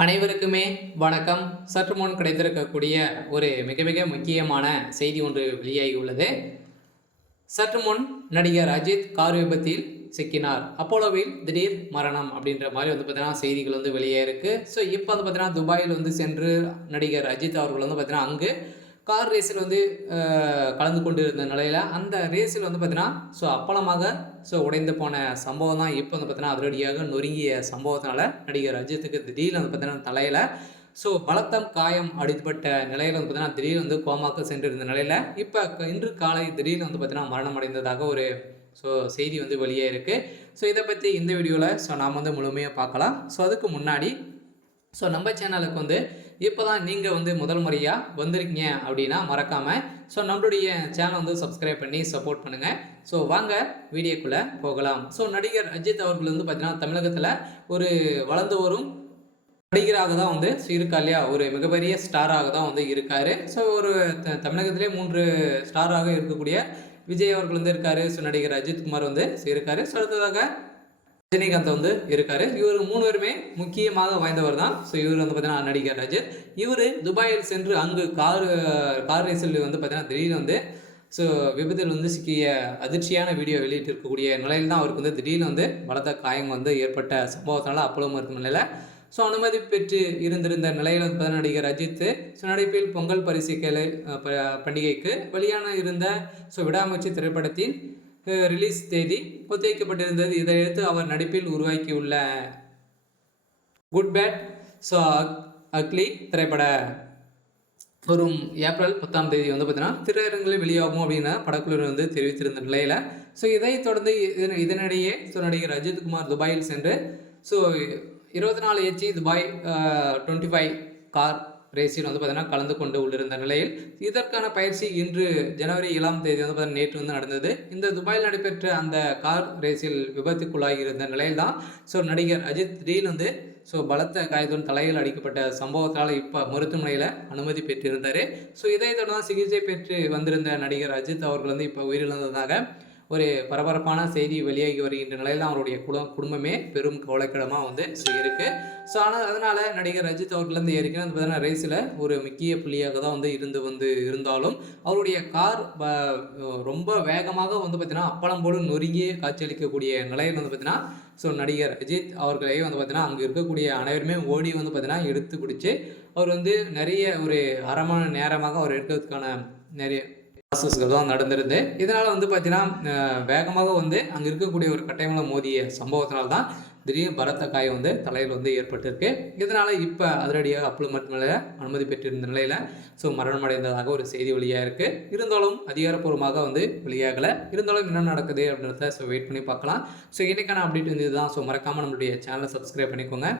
அனைவருக்குமே வணக்கம். சற்று முன் கிடைத்திருக்கக்கூடிய ஒரு மிக மிக முக்கியமான செய்தி ஒன்று வெளியாகி உள்ளது. சற்று முன் நடிகர் அஜித் கார் விபத்தில் சிக்கினார். அப்போலோவில் திடீர் மரணம் அப்படின்ற மாதிரி பார்த்தீங்கன்னா செய்திகள் வெளியே இருக்கு. ஸோ இப்போ பார்த்தீங்கன்னா துபாயில் சென்று நடிகர் அஜித் அவர்கள் பார்த்தீங்கன்னா அங்கு கார் ரேஸில் கலந்து கொண்டிருந்த நிலையில் அந்த ரேஸில் பார்த்தீங்கன்னா அப்பளமாக உடைந்து போன சம்பவம் தான் இப்போ பார்த்தீங்கன்னா அதிரடியாக நொறுங்கிய சம்பவத்தினால நடிகர் அஜித்துக்கு திடீர்னு பார்த்தீங்கன்னா தலையில் பலத்தம் காயம் அடிப்பட்ட நிலையில் பார்த்தீங்கன்னா திடீர்னு கோமாக்கு சென்றிருந்த நிலையில் இப்போ இன்று காலை திடீர்னு பார்த்தீங்கன்னா மரணம் அடைந்ததாக ஒரு செய்தி வெளியே இருக்குது. இதை பற்றி இந்த வீடியோவில் நாம் முழுமையாக பார்க்கலாம். அதுக்கு முன்னாடி நம்ம சேனலுக்கு இப்போ தான் நீங்கள் முதல் முறையாக வந்திருக்கீங்க அப்படின்னா மறக்காமல் நம்மளுடைய சேனல் சப்ஸ்கிரைப் பண்ணி சப்போர்ட் பண்ணுங்கள். வாங்க வீடியோக்குள்ளே போகலாம். நடிகர் அஜித் அவர்கள் பார்த்தீங்கன்னா தமிழகத்தில் ஒரு வளர்ந்து வரும் நடிகராக தான் இருக்கா இல்லையா, ஒரு மிகப்பெரிய ஸ்டாராக தான் இருக்கார். ஒரு தமிழகத்திலே 3 ஸ்டாராக இருக்கக்கூடிய விஜய் அவர்கள் இருக்கார். நடிகர் அஜித்குமார் இருக்கார். அடுத்ததாக ரஜினிகாந்த் இருக்காரு. இவர் 3 பேருமே முக்கியமாக வாய்ந்தவர் தான். இவர் பார்த்தீங்கன்னா நடிகர் அஜித். இவர் துபாயில் சென்று அங்கு கார் ரேஸில் பார்த்தீங்கன்னா திடீர்னு விபத்தில் சிக்கிய அதிர்ச்சியான வீடியோ வெளியிட்டு இருக்கக்கூடிய நிலையில் தான் அவருக்கு திடீர்னு பலத்த காயம் ஏற்பட்ட சம்பவத்தினால அப்போலோ மருத்துவமனையில் அனுமதி பெற்று இருந்திருந்த நிலையில் நடிகர் அஜித் நடிப்பில் பொங்கல் பரிசு பண்டிகைக்கு வெளியான இருந்த விடாமுயற்சி திரைப்படத்தின் ரிலீஸ் தேதி ஒத்திவைக்கப்பட்டிருந்தது. இதையடுத்து அவர் நடிப்பில் உருவாக்கியுள்ள குட் பேட் அக்லி திரைப்பட வரும் ஏப்ரல் 10ஆம் தேதி பார்த்தீங்கன்னா திரையரங்கில் வெளியாகும் அப்படின்னு படக்குழு தெரிவித்திருந்த நிலையில் இதைத் தொடர்ந்து இதனிடையே நடிகர் அஜித்குமார் துபாயில் சென்று 24 HE துபாய் 25 கார் ரேஸில் பார்த்தீங்கன்னா கலந்து கொண்டு உள்ளிருந்த நிலையில் இதற்கான பயிற்சி இன்று ஜனவரி 7ஆம் தேதி பார்த்தீங்கன்னா நேற்று நடந்தது. இந்த துபாயில் நடைபெற்ற அந்த கார் ரேஸில் விபத்துக்குள்ளாகி இருந்த நிலையில் தான் நடிகர் அஜித் திடீர்னு பலத்த காயத்துடன் தலையில் அடிக்கப்பட்ட சம்பவத்தால் இப்போ மருத்துவமனையில் அனுமதி பெற்றிருந்தார். இதை தொடர்ந்து சிகிச்சை பெற்று வந்திருந்த நடிகர் அஜித் அவர்கள் இப்போ உயிரிழந்ததாக ஒரு பரபரப்பான செய்தி வெளியாகி வருகின்ற நிலையில் அவருடைய குடும்பமே பெரும் கவலைக்கிடமாக இருக்குது. ஆனால் அதனால் நடிகர் அஜித் அவர்கள் ஏற்கனவே பார்த்தீங்கன்னா ரேஸில் ஒரு முக்கிய புள்ளியாக தான் இருந்தாலும் அவருடைய கார் ரொம்ப வேகமாக பார்த்தீங்கன்னா அப்பளம் போடு நொறுங்கியே காட்சியளிக்கக்கூடிய நிலையில் பார்த்தீங்கன்னா நடிகர் அஜித் அவர்களே பார்த்தீங்கன்னா அங்கே இருக்கக்கூடிய அனைவருமே ஓடி பார்த்தீங்கன்னா எடுத்து பிடிச்சி அவர் நிறைய ஒரு அரை மணி நேரமாக அவர் எடுக்கிறதுக்கான நிறைய ப்ராசஸ்கள் தான் நடந்திருந்து. இதனால் பார்த்தீங்கன்னா வேகமாக அங்கே இருக்கக்கூடிய ஒரு கட்டாயங்களை மோதிய சம்பவத்தினால தான் திடீர்னு பலத்த காயம் தலையில் ஏற்பட்டிருக்கு. இதனால் இப்போ அதிரடியாக அப்போலோ மருத்துவமனையில் அனுமதி பெற்றிருந்த நிலையில் மரணம் அடைந்ததாக ஒரு செய்தி வெளியாக இருக்குது. இருந்தாலும் அதிகாரப்பூர்வமாக வெளியாகலை. இருந்தாலும் என்ன நடக்குது அப்படின்றத வெயிட் பண்ணி பார்க்கலாம். இன்றைக்கான அப்டேட் இதுதான். மறக்காமல் நம்மளுடைய சேனலை சப்ஸ்கிரைப் பண்ணிக்கோங்க.